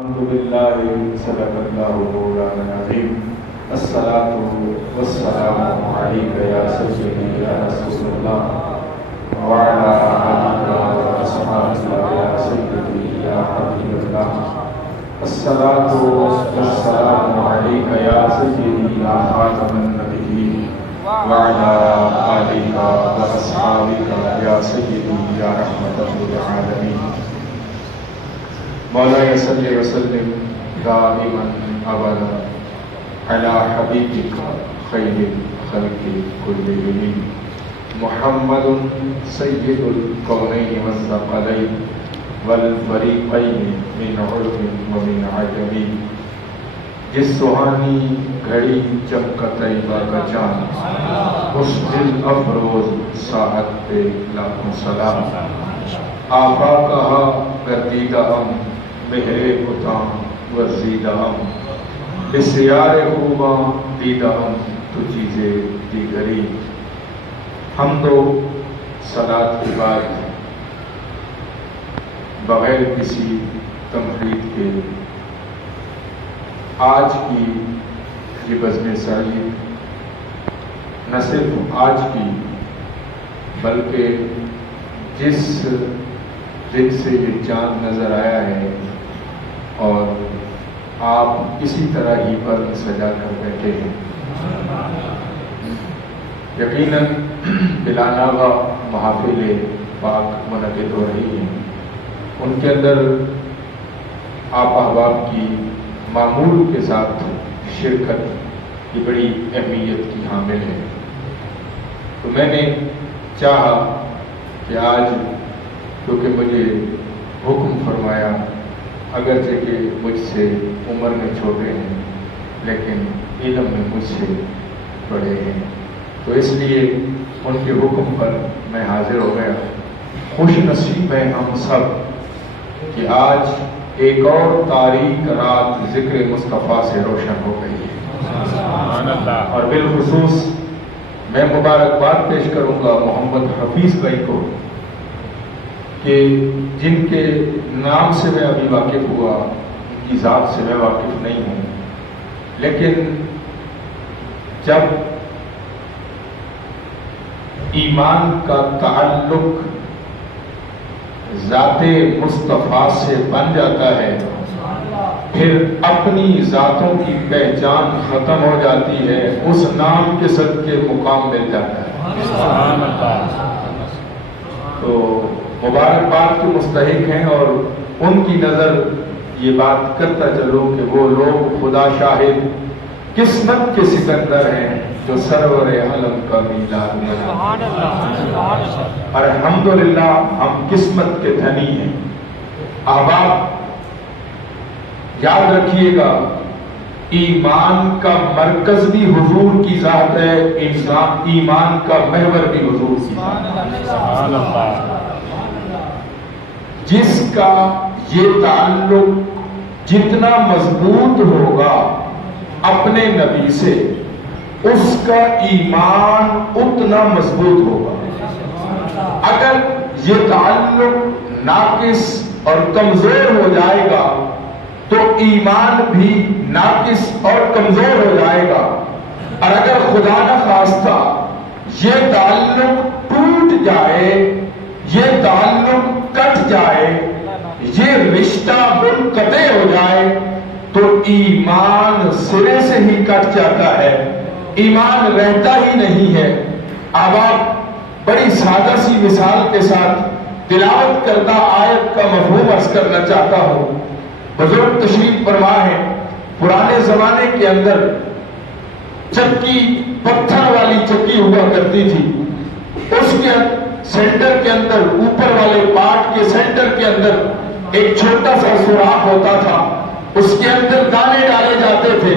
الحمدللہ صدق اللہ مولانا العظیم الصلاۃ والسلام علیک یا سیدی یا رسول اللہ وعلی آلک واصحابک یا سیدی یا حبیب اللہ الصلاۃ والسلام علیک یا سیدی یا خاتم النبیین وعلی آلک واصحابک یا سیدی یا رحمۃ للعالمین مولانا صلی وسلم دائما ابدا علی حبیبک خیر الخلق کلہم محمد سید الکونین والثقلین والفریقین من عرب ومن عجم جس سہانی گھڑی چمکا طیبہ کا چاند اس دل افروز ساعت پہ لاکھوں سلام آقا کہا گردیدہ ہم مہرے اتام ورزیدہ ہم بسیار خوباں دیدہ ہم تو چیزیں دیگری ہم تو صلاۃ کے بعد بغیر کسی تمہید کے آج کی یہ بزم سعید نہ صرف آج کی بلکہ جس دن سے یہ چاند نظر آیا ہے اور آپ اسی طرح ہی پر سجا کر بیٹھے ہیں یقیناً بلا ناغہ محافل پاک منعقد ہو رہی ہیں ان کے اندر آپ احباب کی معمول کے ساتھ شرکت یہ بڑی اہمیت کی حامل ہے تو میں نے چاہا کہ آج کیونکہ مجھے حکم فرمایا اگرچہ کہ مجھ سے عمر میں چھوٹے ہیں لیکن علم میں مجھ سے بڑے ہیں تو اس لیے ان کے حکم پر میں حاضر ہو گیا خوش نصیب ہیں ہم سب کہ آج ایک اور تاریک رات ذکر مصطفیٰ سے روشن ہو گئی ہے اور بالخصوص میں مبارکباد پیش کروں گا محمد حفیظ بھائی کو کہ جن کے نام سے میں ابھی واقف ہوا ان کی ذات سے میں واقف نہیں ہوں لیکن جب ایمان کا تعلق ذات مصطفیٰ سے بن جاتا ہے پھر اپنی ذاتوں کی پہچان ختم ہو جاتی ہے اس نام کے صدقے مقام مل جاتا ہے تو مبارکباد کے مستحق ہیں اور ان کی نظر یہ بات کرتا چلو کہ وہ لوگ خدا شاہد قسمت کے سکندر ہیں جو سرور عالم کا میلاد اور الحمدللہ ہم قسمت کے دھنی ہیں احباب یاد رکھیے گا ایمان کا مرکز بھی حضور کی ذات ہے ایمان کا محور بھی حضور کی ذات ہے جس کا یہ تعلق جتنا مضبوط ہوگا اپنے نبی سے اس کا ایمان اتنا مضبوط ہوگا اگر یہ تعلق ناقص اور کمزور ہو جائے گا تو ایمان بھی ناقص اور کمزور ہو جائے گا اور اگر خدا نہ خواستہ یہ تعلق ٹوٹ جائے یہ تعلق کٹ جائے یہ رشتہ منقطع ہو جائے تو ایمان سرے سے ہی کٹ جاتا ہے ایمان رہتا ہی نہیں ہے اب آپ بڑی سادہ سی مثال کے ساتھ تلاوت کردہ آیت کا مفہوم عرض کرنا چاہتا ہوں بزرگ تشریف فرما ہے پرانے زمانے کے اندر چکی پتھر والی چکی ہوا کرتی تھی اس کے سینٹر کے اندر اوپر والے پارٹ کے سینٹر کے اندر ایک چھوٹا سا سوراخ ہوتا تھا اس کے اندر دانے ڈالے جاتے تھے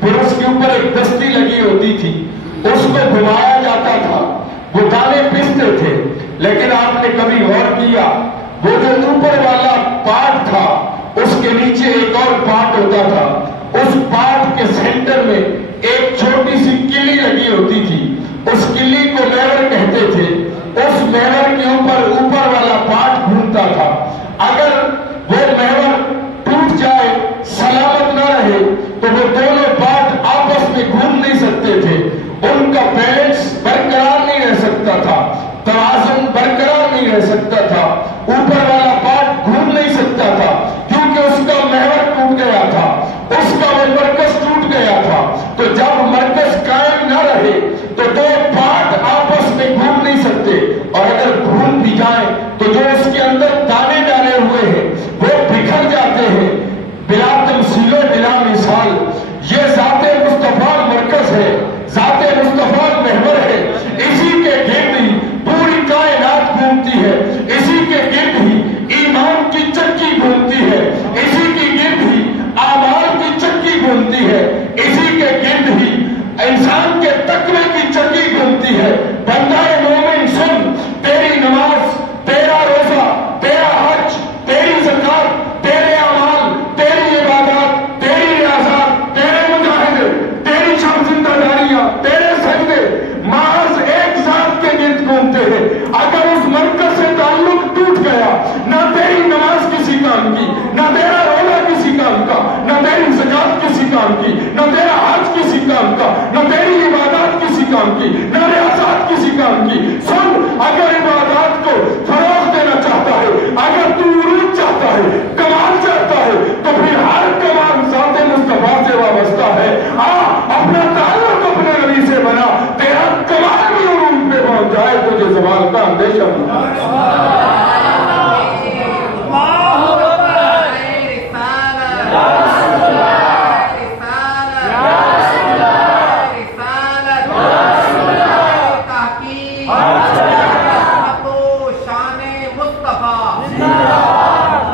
پھر اس کے اوپر ایک دستی لگی ہوتی تھی اس کو گھمایا جاتا تھا وہ دانے پستے تھے لیکن آپ نے کبھی غور کیا وہ جو اوپر والا پارٹ تھا اس کے نیچے ایک اور پارٹ ہوتا تھا اس پارٹ کے سینٹر میں ایک چھوٹی سی کلی لگی ہوتی تھی اس کلی کو لیور کہتے تھے اس محور کے اوپر والا پارٹ گھومتا تھا اگر وہ محور ٹوٹ جائے وہ دونوں پارٹ آپس میں گھوم نہیں سکتے تھے، ان کا بیلنس برقرار نہیں رہ سکتا تھا، توازن برقرار نہیں رہ سکتا تھا، اوپر والا پارٹ گھوم نہیں سکتا تھا کیونکہ اس کا محور ٹوٹ گیا تھا، اس کا وہ مرکز ٹوٹ گیا تھا۔ تو جب مرکز قائم نہ رہے تو دو پارٹ آپس میں گھوم نہیں سکتے، اور اگر گھوم بھی جائیں تو جو اس کے اندر دانے ڈالے ہوئے ہیں وہ بکھر جاتے ہیں۔ بلا تمثیل و بلا مثال یہ ذات مصطفیٰ مرکز ہے، ذات مصطفیٰ محور ہے، اسی کے گرد ہی پوری کائنات گھومتی ہے، اسی کے گرد ہی ایمان کی چکی گھومتی ہے، اسی کے گرد ہی اعمال کی چکی گھومتی ہے، اسی کے گرد ہی انسان کے تقوی کی چکی گھومتی ہے۔ بندہ مومن سن، تیری نماز، تیرا روزہ، تیرا حج، تیری زکات، تیرے اعمال، تیری عبادات، تیری ریاضات، تیرے مجاہدے، تیری شب زندہ داریاں، تیرے سجدے محض ایک ذات کے گرد گھومتے ہیں۔ اگر اس مرکز سے تعلق ٹوٹ گیا، نہ تیری نماز کسی کام کی، نہ تیرا روزہ کسی کام کا، نہ تیری زکات کسی کام کی، نہ تیرا حج کسی کام کا، نہ تیری عبادات کسی کام کی، نہ ریاضات کسی کام کی۔ سن، اگر عبادات کو فروغ دینا چاہتا ہے، اگر تو عروج چاہتا ہے، کمال چاہتا ہے، تو پھر ہر کمال ذات مصطفیٰ سے وابستہ ہے۔ اپنا تعلق اپنے نبی سے بنا، تیرا کمال بھی عروج پہ پہنچ جائے، تجھے زوال کا اندیشہ نہیں۔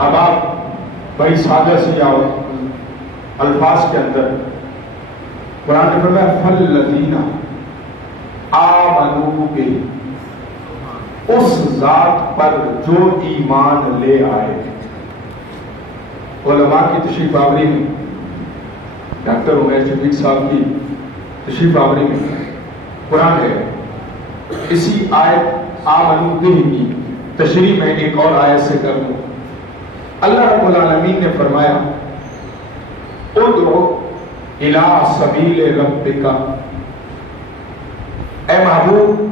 اب آپ بڑی سادہ سی الفاظ کے اندر قرآن نے فرمایا فَالَّذِينَ آمَنُوا بِهِ، اس ذات پر جو ایمان لے آئے۔ علماء کی تشریف آوری میں، ڈاکٹر عمیر شفیق صاحب کی تشریف آوری میں قرآن ہے، اسی آیت آمنوا بِهِ کی تشریح میں ایک اور آیت سے کر دوں۔ اللہ رب العالمین نے فرمایا ادعو الی سبیل ربک، اے محبوب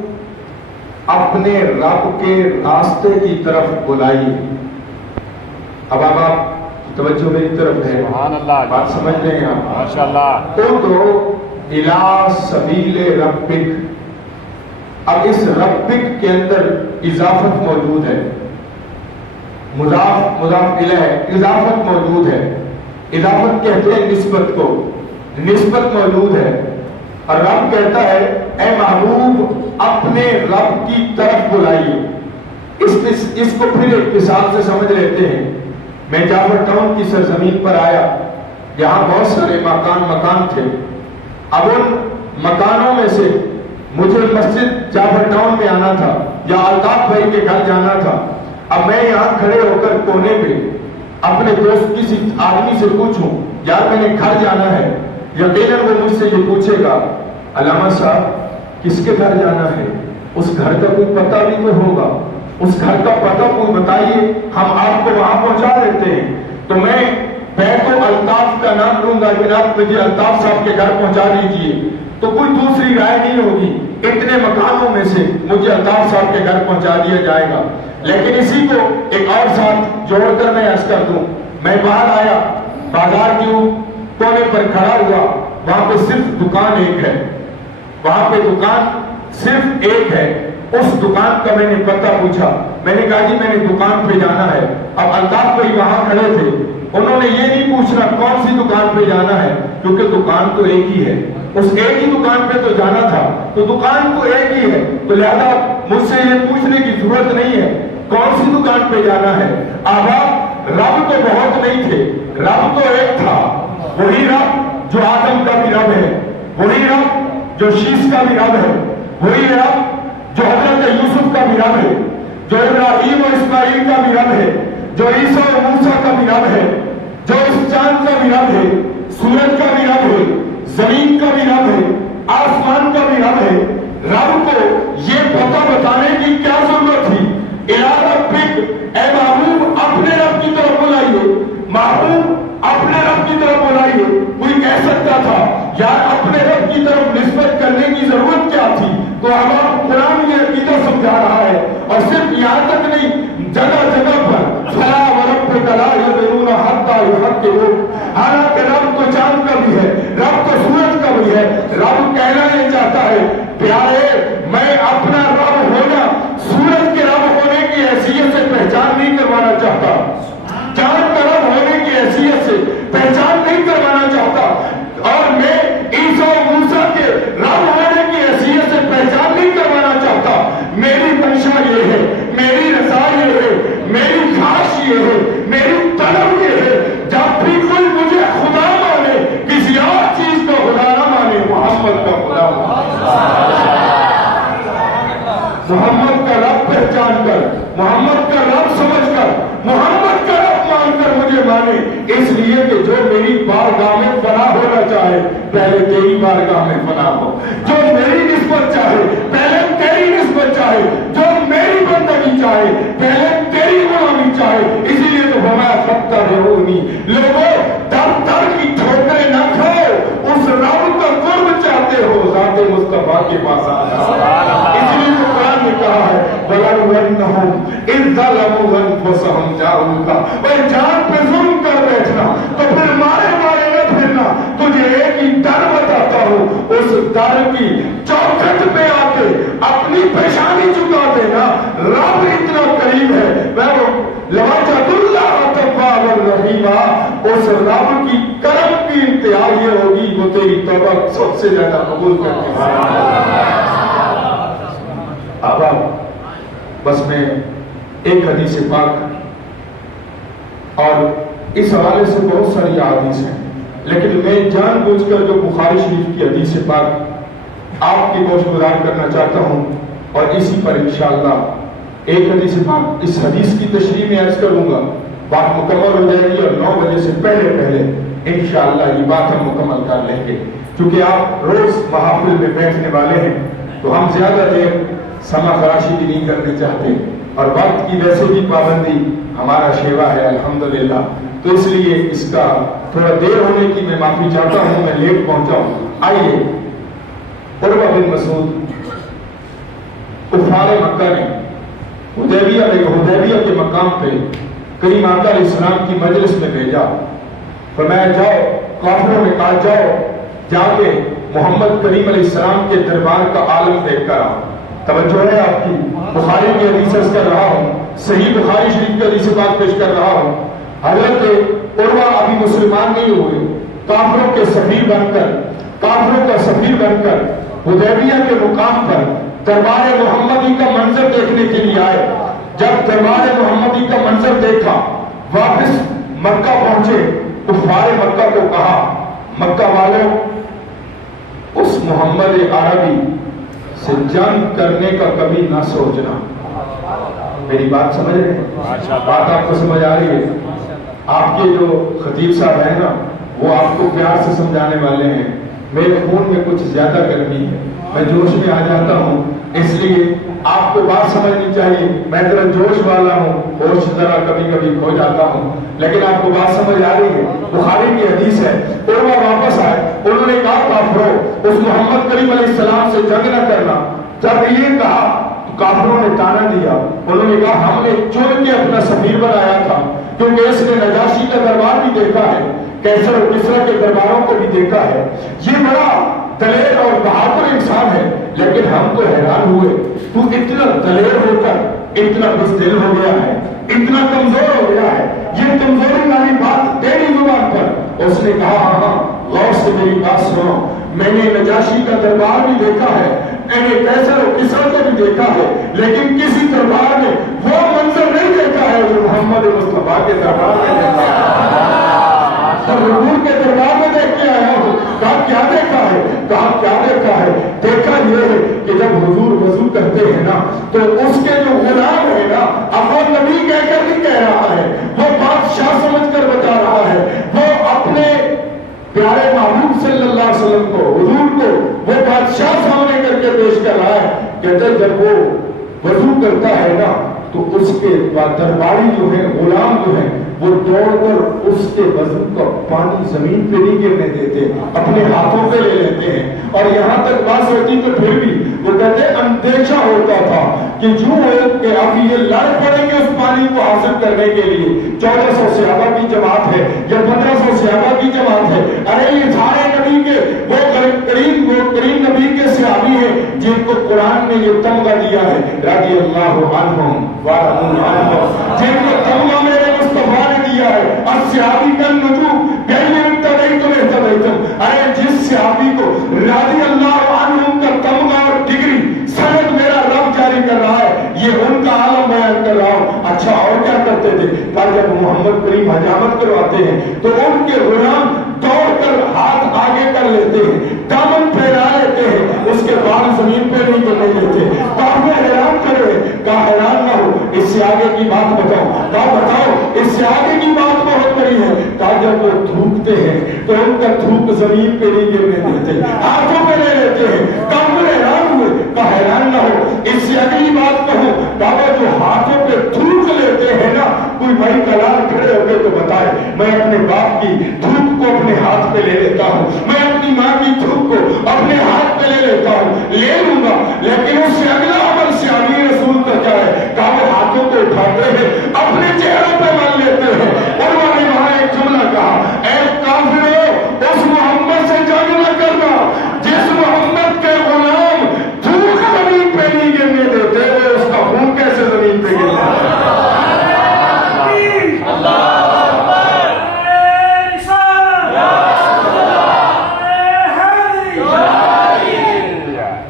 اپنے رب کے راستے کی طرف بلائیے۔ اب آپ توجہ میری طرف ہے، بات سمجھ رہے ہیں آپ؟ ماشاءاللہ۔ ادعو الی سبیل ربک، اب اس ربک کے اندر اضافت موجود ہے، مضاف الیہ، اضافت موجود ہے۔ اضافت کہتے ہیں نسبت کو، نسبت موجود ہے، اور رب کہتا ہے اے محبوب اپنے رب کی طرف بلائیے۔ اس کو پھر ایک مثال سے سمجھ لیتے ہیں۔ میں جعفر ٹاؤن کی سرزمین پر آیا، یہاں بہت سارے مکان تھے۔ اب ان مکانوں میں سے مجھے مسجد جعفر ٹاؤن میں آنا تھا یا الطاف بھائی کے گھر جانا تھا۔ اب میں یہاں کھڑے ہو کر کونے پہ اپنے دوست کسی آدمی سے پوچھوں یار میں نے گھر جانا ہے، یقیناً وہ مجھ سے یہ پوچھے گا علامہ صاحب کس کے گھر جانا ہے، اس گھر کا کوئی پتہ بھی تو ہوگا، اس گھر کا پتہ کوئی بتائیے، ہم آپ کو وہاں پہنچا دیتے ہیں۔ تو میں بیت الطاف کا نام لوں گا، جناب مجھے الطاف صاحب کے گھر پہنچا دیجئے، تو کوئی دوسری رائے نہیں ہوگی، اتنے مکانوں میں سے مجھے الطاف صاحب کے گھر پہنچا دیا جائے گا۔ لیکن اسی کو ایک اور ساتھ جوڑ کر میں عرض کر دوں، میں باہر آیا، بازار کے کونے پر کھڑا ہوا، وہاں پہ صرف دکان ایک ہے، وہاں پہ دکان صرف ایک ہے۔ اس دکان کا میں نے پتہ پوچھا، میں نے کہا جی میں نے دکان پہ جانا ہے۔ اب الطاف بھائی وہاں کھڑے تھے، انہوں نے یہ نہیں پوچھنا کون سی دکان پہ جانا ہے، کیونکہ دکان تو ایک ہی ہے، اس ایک ہی دکان پہ تو جانا تھا، تو دکان تو ایک ہی ہے، تو لہذا مجھ سے یہ پوچھنے کی ضرورت نہیں ہے کون سی دکان پہ جانا ہے۔ آباد رب تو بہت نہیں تھے، رب تو ایک تھا، وہی رب جو آدم کا بھی رب ہے، وہی رب جو شیش کا بھی رب ہے، وہی رب جو حضرت یوسف کا بھی رب ہے، جو ابراہیم اور اسماعیل کا بھی رب ہے، جو عیسیٰ اور موسیٰ کا بھی رب ہے، جو اس چاند کا بھی رب ہے، سورج کا بھی رب ہے، زمین کا بھی رب ہے، آسمان کا بھی رب ہے۔ رب کو یہ پتہ بتانے کی کیا ضرورت تھی؟ اِلَىٰ رَبِّكَ، اے محبوب اپنے رب کی طرف بلائیے، محبوب اپنے رب کی طرف بلائیے۔ کوئی کہہ سکتا تو اب قرآن یہ عقیدہ سمجھا رہا ہے، اور صرف یہاں تک نہیں، جگہ جگہ پر فلا وربک لا یؤمنون حتی یحکموک، حالانکہ رب تو چاند کا بھی ہے، رب تو سورج کا بھی ہے، رب کہنا یہ چاہتا ہے پیارے میں اپنا رب ہونا سورج کے رب ہونے کی حیثیت سے پہچان نہیں کروانا چاہتا، چاند کا رب ہونے کی حیثیت سے پہچان نہیں کروانا چاہتا، اور میں عیسیٰ و موسیٰ کے رب ہونے کی حیثیت سے پہچان نہیں کروانا چاہتا۔ میری منشا یہ ہے، میری رضا یہ ہے، میری خواہش یہ ہے، میری طلب یہ ہے، جب بھی کوئی مجھے خدا مانے کسی اور چیز کو خدا نہ مانے، محمد کا خدا محمد کا رب پہچان کر، محمد کا رب سمجھ کر، محمد کا رب مان کر مجھے مانے، اس لیے کہ جو میری بارگاہ میں فنا ہونا چاہے پہلے تیری بارگاہ میں فنا ہو، جو میری نسبت چاہے پہلے تیری نسبت چاہے، جو میری بندگی چاہے پہلے تیری غلامی چاہے، اسی لیے تو فرمایا فاتبعونی، لوگوں در در کی ٹھوکریں نہ کھاؤ، اس رب کا قرب چاہتے ہو ذات مصطفیٰ کے پاس آ جاؤ، اس لیے تو قرآن نے کہا ہے وَلَوْلَنَّهُمْ إِذْ ظَلَمُوا أَنفُسَهُمْ جَاءُوكَ، اور جان پہ ظلم کر بیٹھنا تو پھر مارے مارے نہ پھرنا، تجھے ایک ہی در بتاتا ہوں، اس در کی چوکھٹ پہ آ کے اپنی پیشانی چکا دینا، رب اتنا قریب ہے، لَوَجَدُ اللَّهَ تَوَّابًا رَحِيمًا، اس رب کی کرم کی انتہا یہ ہوگی وہ تیری توبہ سب سے زیادہ قبول کرنے والا۔ اب بس میں ایک حدیث پاک، اور اس حوالے سے بہت ساری حدیث ہیں، لیکن میں جان بوجھ کر جو بخاری شریف کی حدیث پاک آپ کی گوش گزار کرنا چاہتا ہوں، اور اسی پر انشاءاللہ ایک حدیث پاک، اس حدیث کی تشریح میں عرض کروں گا، بات مکمل ہو جائے گی، اور 9 بجے سے پہلے پہلے انشاءاللہ یہ بات ہم مکمل کر لیں گے، کیونکہ آپ روز محافل میں بیٹھنے والے ہیں تو ہم زیادہ دیر سما خراشی بھی نہیں کرنے چاہتے، اور وقت کی ویسے بھی پابندی ہمارا شیوا ہے الحمدللہ، تو اس لیے اس کا تھوڑا دیر ہونے کی میں معافی چاہتا ہوں، میں لیٹ پہنچا ہوں۔ آئیے، عروہ بن مسعود کفار مکہ نے حدیبیہ کے مقام پہ کریم آقا علیہ السلام کی مجلس میں بھیجا، فرمایا جاؤ، کافروں نے کہا جاؤ جا کے محمد کریم علیہ السلام کے دربار کا عالم دیکھ کر آؤ۔ توجہ ہے آپ کی، بخاری کی حدیث عرض کر رہا ہوں، صحیح بخاری شریف کی حدیث بات پیش کر رہا ہوں، حضرت عروہ ابھی مسلمان نہیں ہوئے، کافروں کے سفیر بن کر، کافروں کا سفیر بن کر حدیبیہ کے مقام پر دربار محمدی کا منظر دیکھنے کے لیے آئے۔ جب دربار محمدی کا منظر دیکھا، واپس مکہ پہنچے، کفار مکہ کو کہا مکہ والوں، اس محمد عربی سے جنگ کرنے کا کبھی نہ سوچنا۔ میری بات سمجھ رہے ہیں؟ بات آپ کو سمجھ آ رہی ہے؟ آپ کے جو خطیب صاحب ہیں نا، وہ آپ کو پیار سے سمجھانے والے ہیں، میرے خون میں کچھ زیادہ گرمی ہے، میں جوش میں آ جاتا ہوں، اس لیے آپ کو بات سمجھنی چاہیے، میں ذرا جوش والا ہوں، ہوش ذرا کبھی کبھی کھو جاتا ہوں، لیکن آپ کو بات سمجھ آ رہی ہے۔ بخاری کی حدیث ہے، عروہ واپس آئے، انہوں نے کہا کافروں، اس محمد کریم علیہ السلام سے جنگ نہ کرنا۔ جب یہ کہا تو کافروں نے تانا دیا، انہوں نے کہا ہم نے چن کے اپنا سفیر بنایا تھا، کیونکہ اس نے نجاشی کا دربار بھی دیکھا ہے، کیسر اور کسرا کے درباروں کو بھی دیکھا ہے، یہ بڑا دلیر اور بہادر انسان ہے، لیکن ہم تو حیران ہوئے، تو اتنا دلیر ہو کر اتنا بزدل ہو گیا ہے، اتنا کمزور ہو گیا ہے، یہ کمزوری والی بات تیری زبان پر۔ اس نے کہا ہاں ہاں، غور سے میری بات سنو، میں نے نجاشی کا دربار بھی دیکھا ہے، میں نے کیسر اور کسرا کو بھی دیکھا ہے، لیکن کسی دربار میں وہ منظر نہیں دیکھا ہے جو محمد مصطفیٰ کے دربار میں دیکھا ہے۔ حضور کے دربار میں دیکھ کے آیا ہوں، کہا کیا دیکھا ہے؟ کہا کیا دیکھا ہے؟ دیکھا یہ ہے کہ جب حضور وضو کرتے ہیں نا تو اس کے جو غلام ہے نا، اب وہ نبی کہہ کر نہیں کہہ رہا ہے، وہ بادشاہ سمجھ کر بتا رہا ہے، وہ اپنے پیارے محبوب صلی اللہ علیہ وسلم کو، حضور کو وہ بادشاہ سامنے کر کے پیش کر رہا ہے، کہتے جب وہ وضو کرتا ہے نا تو اس کے درباری جو ہے، غلام جو ہے، وہ دوڑ کر اس کے وزن کا پانی زمین پہ نہیں گرنے دیتے، اپنے ہاتھوں پہ لے لیتے ہیں، اور یہاں تک بات ہوتی تو پھر بھی وہ کہتے ہیں اندیشہ ہوتا تھا کہ جو کہ اب یہ لڑ پڑیں گے اس پانی کو حاصل کرنے کے لیے، 1400 صحابہ کی جماعت ہے یا 1500 صحابہ کی جماعت ہے، ارے یہ سارے نبی کے وہ کریم نبی کے صحابی ہیں جن کو قرآن نے یہ تمغہ دیا ہے، رضی اللہ عنہم ورضوا عنہ، جن کو تمغہ میرے مصطفیٰ نے دیا ہے، الصحابی کا نجوم کہیں ابتدیتم اہتدیتم، ارے جس صحابی کو رضی اللہ عنہم کا تمغہ اور ڈگری سند میرا رب جاری کر رہا ہے، یہ ان کا عالم بیان کر رہا ہوں۔ اچھا اور کیا کرتے تھے؟ پر جب محمد کریم حجامت کرواتے ہیں تو ان کے غلام دوڑ کر ہاتھ آگے کر لیتے ہیں، دامن پھیلا لیتے ہیں، اس کے بال زمین پہ نہیں گرنے دیتے۔ کافی حیران کرے، کہا حیران نہ ہو، اس سے آگے کی بات بتاؤ، کہا بتاؤ، اس سے آگے کی بات بہت بڑی ہے۔ کہا جب وہ تھوکتے ہیں تو ان کا تھوک زمین پہ نہیں گرنے دیتے، ہاتھوں پہ لے لیتے ہیں۔ کافی حیران ہوئے، کہا حیران نہ ہو، اس سے اگلی بات کہوں، کہا جو ہاتھوں پہ تھوک لیتے ہیں نا، کوئی بھائی کلار کھڑے ہو گئے تو بتائے، میں اپنے باپ کی تھوک کو اپنے ہاتھ پہ لے لیتا ہوں، میں اپنی ماں کی تھوک کو اپنے ہاتھ پہ لے لیتا ہوں، لے لوں گا، لیکن اس سے اگلا عمل صحابی رسول کا کیا ہے؟ کہا وہ ہاتھوں کو اٹھاتے ہیں، اپنے چہروں پہ مل لیتے ہیں، اور انہوں نے وہاں ایک جملہ کہا، اے کافرو، اس محمد سے جنگ نہ کرنا جس محمد کے غلام تھوک زمین پہ نہیں گرنے دیتے، اس کا خون کیسے زمین پہ گرتا ہے؟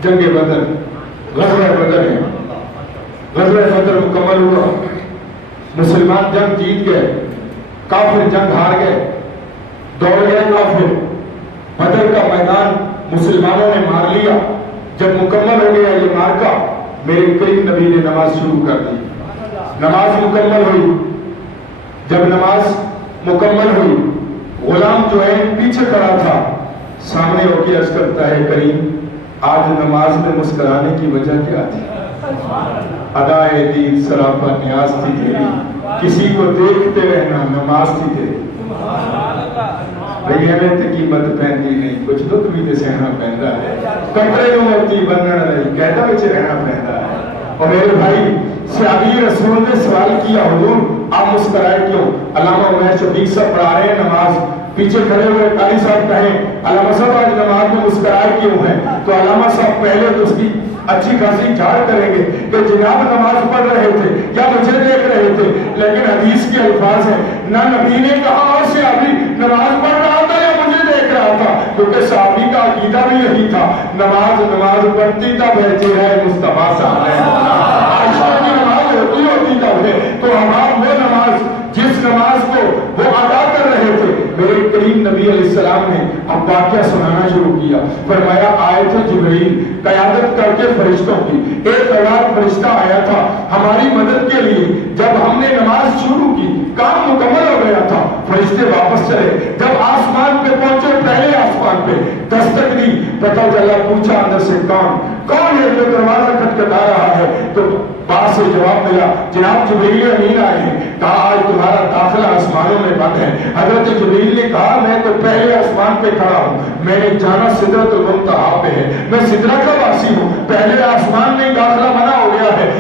جنگ بدر، غزوہ بدر ہے، غزوہ بدر مکمل ہوا، مسلمان جنگ جیت گئے، کافر جنگ ہار گئے، دوڑ گئے کافر، بدر کا میدان مسلمانوں نے مار لیا۔ جب مکمل ہو گیا یہ مارکا، میرے کریم نبی نے نماز شروع کر دی، نماز مکمل ہوئی۔ جب نماز مکمل ہوئی، غلام جو ہے پیچھے کھڑا تھا، سامنے ہو کے عرض کرتا ہے، کریم آج نماز میں مسکرانے کی وجہ کیا تھی؟ ادائے دین سراپا نیاز تھی تیری، کسی کو دیکھتے رہنا نماز تھی تیری۔ بھئی ہمیں تے قیمت پہنتی نہیں، کچھ تو تمہیں تے سہنا پہندا ہے، کٹرے نو ہوتی بننا نہیں، کہتا بچ رہنا پہندا ہے۔ اور میرے بھائی صحابی رسول نے سوال کیا، حضور آپ مسکرائے کیوں؟ علامہ عمیر شفیق صاحب پڑھا رہے ہیں نماز، پیچھے کھڑے ہوئے قاری صاحب کہیں علامہ صاحب آج نماز میں مسکرائے کیوں ہیں؟ تو علامہ صاحب پہلے تو اس کی اچھی خاصی جھاڑ کریں گے کہ جناب نماز پڑھ رہے تھے یا مجھے دیکھ رہے تھے، لیکن حدیث کے الفاظ ہیں، نہ نبی نے کہا اور صحابی نماز پڑھ رہا تھا یا مجھے دیکھ رہا تھا، کیونکہ صحابی کا عقیدہ بھی یہی تھا، نماز پڑھتی تب ہے چہرہ مصطفیٰ سامنے، عائشہ کی نماز ہوتی تب ہے، تو ہم وہ نماز جس نماز کو وہ ادا کر رہے تھے، میرے کریم نبی علیہ السلام نے اب واقعہ سنانا شروع کیا۔ فرمایا آئے تھے جبرائیل قیادت کر کے فرشتوں کی، ایک ہزار فرشتہ آیا تھا ہماری مدد کے لیے۔ جب ہم نے نماز شروع کی، کام مکمل ہو گیا تھا، فرشتے واپس چلے۔ جب آسمان پہ پہنچے، پہلے آسمان پہ دستک دی، پتہ چلا، پوچھا اندر سے کون ہے جو دروازہ کھٹکھٹا رہا ہے؟ تو باہر سے جواب ملا، جناب جبرائیل امین آئے ہیں، کہا آج تمہارا داخلہ آسمانوں میں بند ہے۔ حضرت جبرائیل نے کہا میں تو پہلے آسمان پہ کھڑا ہوں، میں نے جانا سدرۃ المنتہا پہ ہے، میں سدرہ کا واسی ہوں، پہلے آسمان میں داخلہ منع ہو گیا ہے،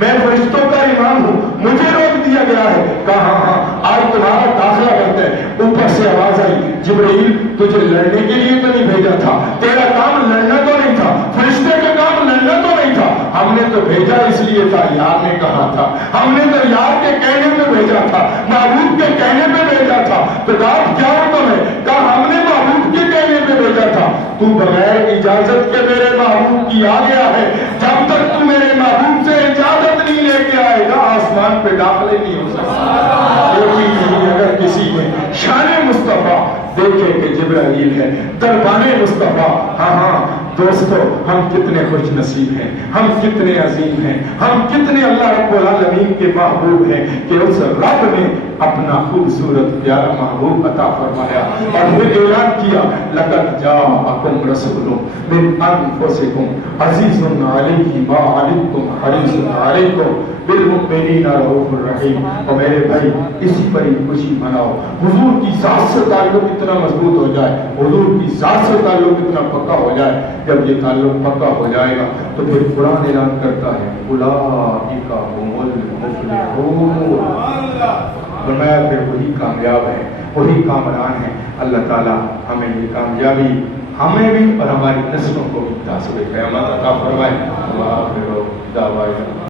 میں فرشتوں کا امام ہوں، مجھے روک دیا گیا ہے۔ کہا ہاں آج تمہارا داخلہ بند ہے۔ اوپر سے آواز آئی، جبرائیل تجھے لڑنے کے لیے تو نہیں بھیجا تھا، تیرا کام لڑنا تو نہیں تھا، فرشتے کا کام لڑنا تو نہیں تھا، ہم نے تو بھیجا اس لیے تھا، یار نے کہا تھا، ہم نے تو یار کے کہنے پہ بھیجا تھا، محبوب کے کہنے پہ بھیجا تھا، تو بات کیا ہو تمہیں؟ کہا ہم نے محبوب کے کہنے پہ بھیجا تھا، تو بغیر اجازت کے میرے محبوب کی آ گیا ہے، جب تک تو میرے محبوب سے اجازت نہیں لے کے آئے گا آسمان پہ داخلے نہیں ہو سکتا۔ لیکن اگر کسی نے شان مصطفیٰ دیکھے کہ جبرائیل ہے، دربان مصطفیٰ، ہاں دوستو ہم کتنے خوش نصیب ہیں، ہم کتنے عظیم ہیں، ہم کتنے اللہ رب العالمین کے محبوب ہیں کہ اس رب نے اپنا خوبصورت پیارا محبوب عطا فرمایا اور پھر اعلان کیا لقد جاءکم رسول من انفسکم عزیز علیہ ما عنتم حریص علیکم بالمؤمنین رؤوف الرحیم۔ اور میرے بھائی اسی پر ہی خوشی مناؤ، حضور کی ذات سے تعلق اتنا مضبوط ہو جائے، حضور کی ذات سے تعلق اتنا پکا ہو جائے، جب یہ تعلق پکا ہو جائے گا تو پھر قرآن اعلان کرتا ہے اولئک هم المفلحون، فرمایا پھر وہی کامیاب ہے، وہی کامران ہے۔ اللہ تعالی ہمیں یہ کامیابی ہمیں بھی اور ہماری نسلوں کو بھی تاثر قیامت عطا فرمائے۔ اللہ آخر دعوانا